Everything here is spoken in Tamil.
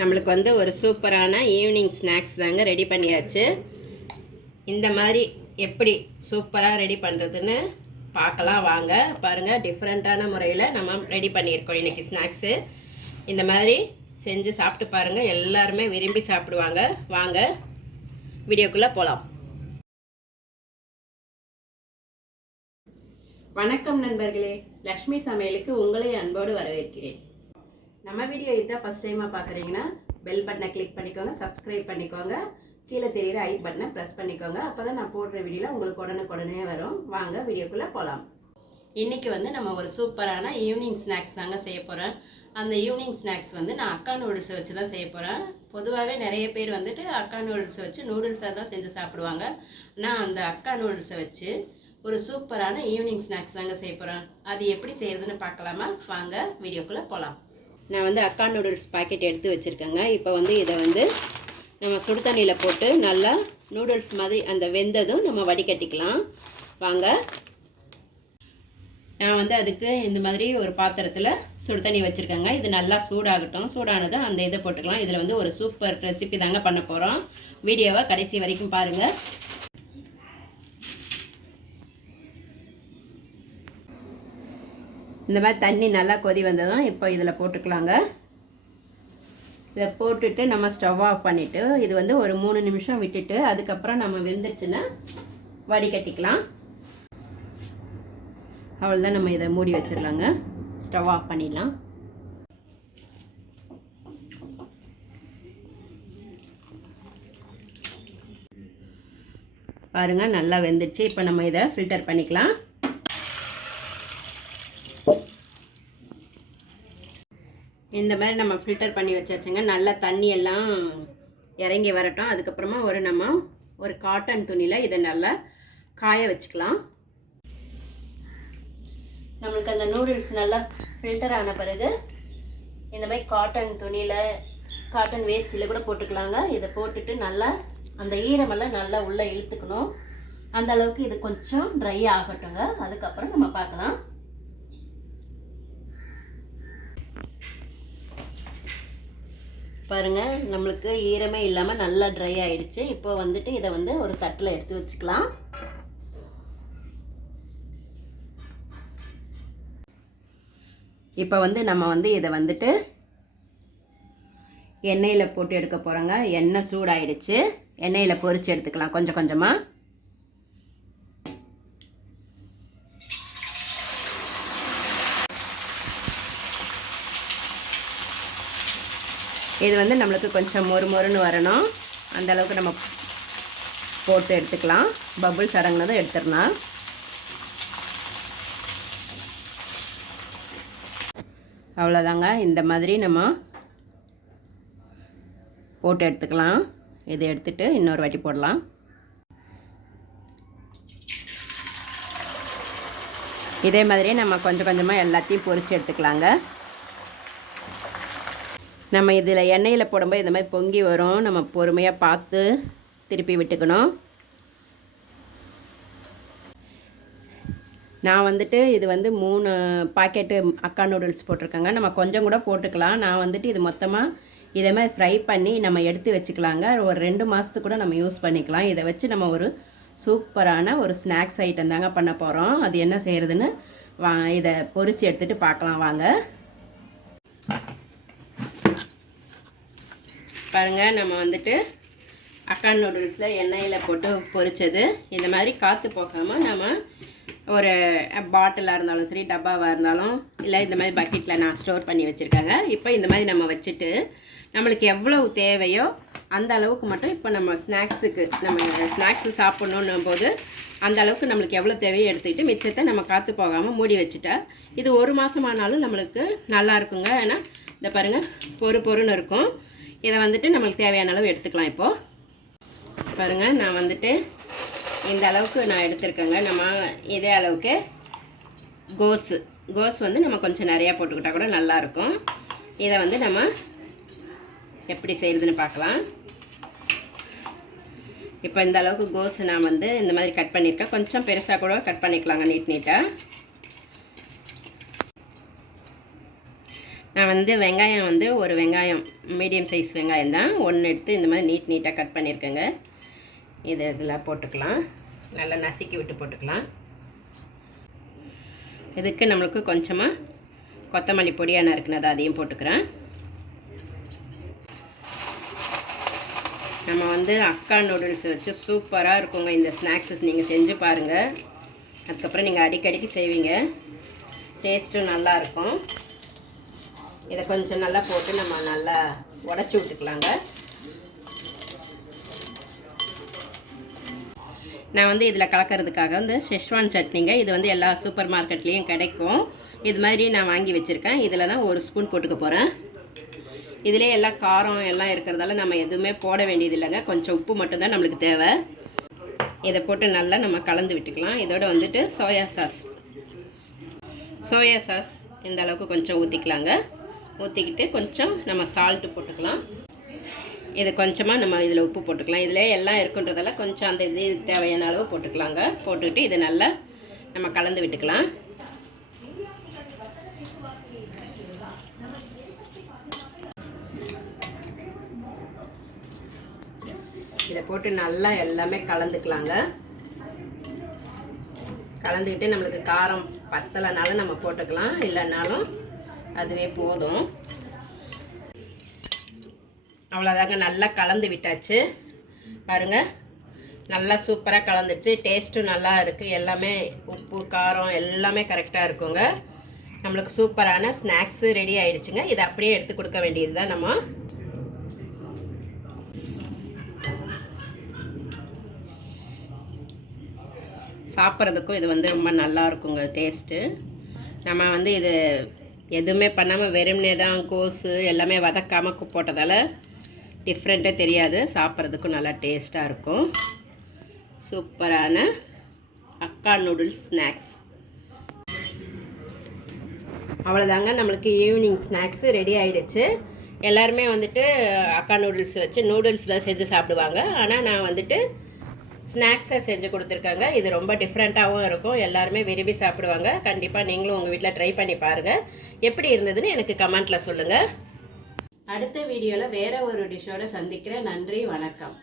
நம்மளுக்கு வந்து ஒரு சூப்பரான ஈவினிங் ஸ்நாக்ஸ் தாங்க ரெடி பண்ணியாச்சு. இந்த மாதிரி எப்படி சூப்பராக ரெடி பண்ணுறதுன்னு பார்க்கலாம் வாங்க. பாருங்கள், டிஃப்ரெண்ட்டான முறையில் நம்ம ரெடி பண்ணியிருக்கோம் இன்றைக்கி ஸ்நாக்ஸு. இந்த மாதிரி செஞ்சு சாப்பிட்டு பாருங்கள், எல்லாருமே விரும்பி சாப்பிடுவாங்க. வாங்க வீடியோக்குள்ளே போகலாம். வணக்கம் நண்பர்களே, லக்ஷ்மி சமையலுக்கு உங்களை அன்போடு வரவேற்கிறேன். நம்ம வீடியோ இதான் ஃபஸ்ட் டைமாக பார்க்குறீங்கன்னா பெல் பட்டனை கிளிக் பண்ணிக்கோங்க, சப்ஸ்கிரைப் பண்ணிக்கோங்க, கீழே தெரிகிற ஐ பட்டனை ப்ரெஸ் பண்ணிக்கோங்க. அப்போ தான் நான் போடுற வீடியோவில் உங்களுக்கு உடனே வரும். வாங்க வீடியோக்குள்ளே போகலாம். இன்றைக்கி வந்து நம்ம ஒரு சூப்பரான ஈவினிங் ஸ்நாக்ஸ் தாங்க செய்ய போகிறேன். அந்த ஈவினிங் ஸ்நாக்ஸ் வந்து நான் அக்கா நூடுல்ஸை வச்சு தான் செய்ய போகிறேன். பொதுவாகவே நிறைய பேர் வந்துட்டு அக்கா நூடுல்ஸை வச்சு நூடுல்ஸாக தான் செஞ்சு சாப்பிடுவாங்க. நான் அந்த அக்கா நூடுல்ஸை வச்சு ஒரு சூப்பரான ஈவினிங் ஸ்நாக்ஸ் தாங்க செய்ய போகிறேன். அது எப்படி செய்கிறதுன்னு பார்க்கலாமா? வாங்க வீடியோக்குள்ளே போகலாம். நான் வந்து அக்கா நூடுல்ஸ் பாக்கெட் எடுத்து வச்சுருக்கேங்க. இப்போ வந்து இதை வந்து நம்ம சுடு தண்ணியில் போட்டு நல்லா நூடுல்ஸ் மாதிரி அந்த வெந்ததும் நம்ம வடிகட்டிக்கலாம். வாங்க. நான் வந்து அதுக்கு இந்த மாதிரி ஒரு பாத்திரத்தில் சுடு தண்ணி வச்சுருக்கேங்க. இது நல்லா சூடாகட்டும். சூடானதும் அந்த இதை போட்டுக்கலாம். இதில் வந்து ஒரு சூப்பர் ரெசிபி தாங்க பண்ண போகிறோம். வீடியோவை கடைசி வரைக்கும் பாருங்கள். இந்த மாதிரி தண்ணி நல்லா கொதி வந்ததும் இப்போ இதில் போட்டுக்கலாங்க. இதை போட்டுட்டு நம்ம ஸ்டவ் ஆஃப் பண்ணிவிட்டு இது வந்து ஒரு 3 நிமிஷம் விட்டுட்டு அதுக்கப்புறம் நம்ம வெந்துடுச்சுன்னா வடிகட்டிக்கலாம். அவ்வளோதான், நம்ம இதை மூடி வச்சிடலாங்க. ஸ்டவ் ஆஃப் பண்ணிடலாம். பாருங்கள், நல்லா வெந்துடுச்சு. இப்போ நம்ம இதை ஃபில்டர் பண்ணிக்கலாம். இந்த மாதிரி நம்ம ஃபில்டர் பண்ணி வச்சாச்சுங்க. நல்லா தண்ணி எல்லாம் இறங்கி வரட்டும். அதுக்கப்புறமா நம்ம ஒரு காட்டன் துணியில் இதை நல்லா காய வச்சுக்கலாம். நம்மளுக்கு அந்த நூடுல்ஸ் நல்லா ஃபில்டர் ஆன பிறகு இந்த மாதிரி காட்டன் துணியில், காட்டன் வேஸ்ட்டில் கூட போட்டுக்கலாங்க. இதை போட்டுட்டு நல்லா அந்த ஈரமெல்லாம் நல்லா உள்ளே இழுத்துக்கணும். அந்த அளவுக்கு இது கொஞ்சம் ட்ரை ஆகட்டுங்க. அதுக்கப்புறம் நம்ம பார்க்கலாம். பாருங்கள், நம்மளுக்கு ஈரமே இல்லாமல் நல்லா ட்ரை ஆகிடுச்சு. இப்போ வந்துட்டு இதை வந்து ஒரு தட்டில் எடுத்து வச்சுக்கலாம். இப்போ வந்து நம்ம வந்து இதை வந்துட்டு எண்ணெயில் போட்டு எடுக்க போகிறோங்க. எண்ணெய் சூடாயிடுச்சு. எண்ணெயில் பொரித்து எடுத்துக்கலாம் கொஞ்சம் கொஞ்சமாக. இது வந்து நம்மளுக்கு கொஞ்சம் மொறுன்னு வரணும். அந்த அளவுக்கு நம்ம போட்டு எடுத்துக்கலாம். பபுள்ஸ் அடங்கினதும் எடுத்துடலாம். அவ்வளோதாங்க. இந்த மாதிரி நம்ம போட்டு எடுத்துக்கலாம். இதை எடுத்துட்டு இன்னொரு வாட்டி போடலாம். இதே மாதிரி நம்ம கொஞ்சம் கொஞ்சமாக எல்லாத்தையும் பொரித்து எடுத்துக்கலாங்க. நம்ம இதில் எண்ணெயில் போடும்போது இந்த மாதிரி பொங்கி வரும். நம்ம பொறுமையாக பார்த்து திருப்பி விட்டுக்கணும். நான் வந்துட்டு இது வந்து 3 பாக்கெட்டு அக்கா நூடுல்ஸ் போட்டிருக்கேங்க. நம்ம கொஞ்சம் கூட போட்டுக்கலாம். நான் வந்துட்டு இது மொத்தமாக இதே மாதிரி ஃப்ரை பண்ணி நம்ம எடுத்து வச்சுக்கலாங்க. ஒரு 2 மாதத்துக்கு கூட நம்ம யூஸ் பண்ணிக்கலாம். இதை வச்சு நம்ம ஒரு சூப்பரான ஒரு ஸ்நாக்ஸ் ஐட்டம் தாங்க பண்ண போகிறோம். அது என்ன செய்கிறதுன்னு இதை பொரித்து எடுத்துகிட்டு பார்க்கலாம் வாங்க. பாருங்கள், நம்ம வந்துட்டு அக்கா நூடுல்ஸில் எண்ணெயில் போட்டு பொரித்தது இந்த மாதிரி காற்று போகாமல் நம்ம ஒரு பாட்டிலாக இருந்தாலும் சரி, டப்பாவாக இருந்தாலும் இல்லை, இந்த மாதிரி பக்கெட்டில் நான் ஸ்டோர் பண்ணி வச்சுருக்கேங்க. இப்போ இந்த மாதிரி நம்ம வச்சுட்டு நம்மளுக்கு எவ்வளவு தேவையோ அந்த அளவுக்கு மட்டும் இப்போ நம்ம ஸ்நாக்ஸு சாப்பிட்ணுன்னும் போது அந்த அளவுக்கு நம்மளுக்கு எவ்வளோ தேவையோ எடுத்துக்கிட்டு மிச்சத்தை நம்ம காற்று போகாமல் மூடி வச்சுட்டா இது 1 மாதமானாலும் நம்மளுக்கு நல்லா இருக்குங்க. ஏன்னா இந்த பாருங்கள், பொறுன்னு இருக்கும். இதை வந்துட்டு நம்மளுக்கு தேவையான அளவு எடுத்துக்கலாம். இப்போது பாருங்கள், நான் வந்துட்டு இந்த அளவுக்கு நான் எடுத்துருக்கேங்க. நம்ம இதே அளவுக்கு கோஸ் வந்து நம்ம கொஞ்சம் நிறையா போட்டுக்கிட்டால் கூட நல்லாயிருக்கும். இதை வந்து நம்ம எப்படி செய்கிறதுன்னு பார்க்கலாம். இப்போ இந்த அளவுக்கு கோஸ் நான் வந்து இந்த மாதிரி கட் பண்ணியிருக்கேன். கொஞ்சம் பெருசாக கூட கட் பண்ணிக்கலாங்க, நீட்டாக. நான் வந்து வெங்காயம் வந்து ஒரு வெங்காயம் மீடியம் சைஸ் வெங்காயம் தான் ஒன்று எடுத்து இந்த மாதிரி நீட்டாக கட் பண்ணியிருக்கேங்க. இதில் போட்டுக்கலாம். நல்லா நசுக்கி விட்டு போட்டுக்கலாம். இதுக்கு நம்மளுக்கு கொஞ்சமாக கொத்தமல்லி பொடியாக நறுக்குனது அதையும் போட்டுக்கிறேன். நம்ம வந்து அக்கா நூடுல்ஸ் வச்சு சூப்பராக இருக்குங்க இந்த ஸ்நாக்ஸஸ். நீங்கள் செஞ்சு பாருங்கள். அதுக்கப்புறம் நீங்கள் அடிக்கடிக்கு செய்வீங்க. டேஸ்ட்டும் நல்லாயிருக்கும். இதை கொஞ்சம் நல்லா போட்டு நம்ம நல்லா உடச்சி விட்டுக்கலாங்க. நான் வந்து இதில் கலக்கிறதுக்காக வந்து ஷெஷ்வான் சட்னிங்க. இது வந்து எல்லா சூப்பர் மார்க்கெட்லேயும் கிடைக்கும். இது மாதிரி நான் வாங்கி வச்சுருக்கேன். இதில் தான் ஒரு ஸ்பூன் போட்டுக்க போகிறேன். இதிலே எல்லாம் காரம் எல்லாம் இருக்கிறதால நம்ம எதுவுமே போட வேண்டியது இல்லைங்க. கொஞ்சம் உப்பு மட்டும்தான் நம்மளுக்கு தேவை. இதை போட்டு நல்லா நம்ம கலந்து விட்டுக்கலாம். இதோட வந்துட்டு சோயா சாஸ் இந்த அளவுக்கு கொஞ்சம் ஊற்றிக்கலாங்க. ஊற்றிக்கிட்டு கொஞ்சம் நம்ம சால்ட்டு போட்டுக்கலாம். இது கொஞ்சமாக நம்ம இதில் உப்பு போட்டுக்கலாம். இதிலே எல்லாம் இருக்குன்றதால கொஞ்சம் அந்த இது தேவையான அளவு போட்டுக்கலாங்க. போட்டுக்கிட்டு இதை நல்லா நம்ம கலந்து விட்டுக்கலாம். இதை போட்டு நல்லா எல்லாமே கலந்துக்கலாங்க. கலந்துக்கிட்டு நம்மளுக்கு காரம் பத்தலைனாலும் நம்ம போட்டுக்கலாம், இல்லைனாலும் அதுவே போதும். அவ்வளோதாங்க. நல்லா கலந்து விட்டாச்சு பாருங்கள். நல்லா சூப்பராக கலந்துடுச்சு. டேஸ்ட்டும் நல்லா இருக்குது. எல்லாமே உப்பு காரம் எல்லாமே கரெக்டாக இருக்குங்க. நம்மளுக்கு சூப்பரான ஸ்நாக்ஸு ரெடி ஆகிடுச்சுங்க. இதை அப்படியே எடுத்து கொடுக்க வேண்டியது தான் நம்ம. சாப்பிட்றதுக்கும் இது வந்து ரொம்ப நல்லா இருக்குங்க டேஸ்ட்டு. நம்ம வந்து இது எதுவுமே பண்ணாமல் வெறும்னே தான் கோஸு எல்லாமே வதக்காமல் போட்டதால் டிஃப்ரெண்ட்டே தெரியாது. சாப்பிட்றதுக்கும் நல்லா டேஸ்ட்டாக இருக்கும். சூப்பரான அக்கா நூடுல்ஸ் ஸ்நாக்ஸ். அவ்வளோதாங்க. நம்மளுக்கு ஈவினிங் ஸ்நாக்ஸு ரெடி ஆகிடுச்சு. எல்லாருமே வந்துட்டு அக்கா நூடுல்ஸ் வச்சு நூடுல்ஸ் தான் செஞ்சு சாப்பிடுவாங்க. ஆனால் நான் வந்துட்டு ஸ்நாக்ஸை செஞ்சு கொடுத்துருக்காங்க. இது ரொம்ப டிஃப்ரெண்ட்டாகவும் இருக்கும். எல்லாருமே விரும்பி சாப்பிடுவாங்க. கண்டிப்பாக நீங்களும் உங்கள் வீட்டில் ட்ரை பண்ணி பாருங்கள். எப்படி இருந்ததுன்னு எனக்கு கமெண்ட்டில் சொல்லுங்கள். அடுத்த வீடியோவில் வேறு ஒரு டிஷ்ஷோடு சந்திக்கிறேன். நன்றி, வணக்கம்.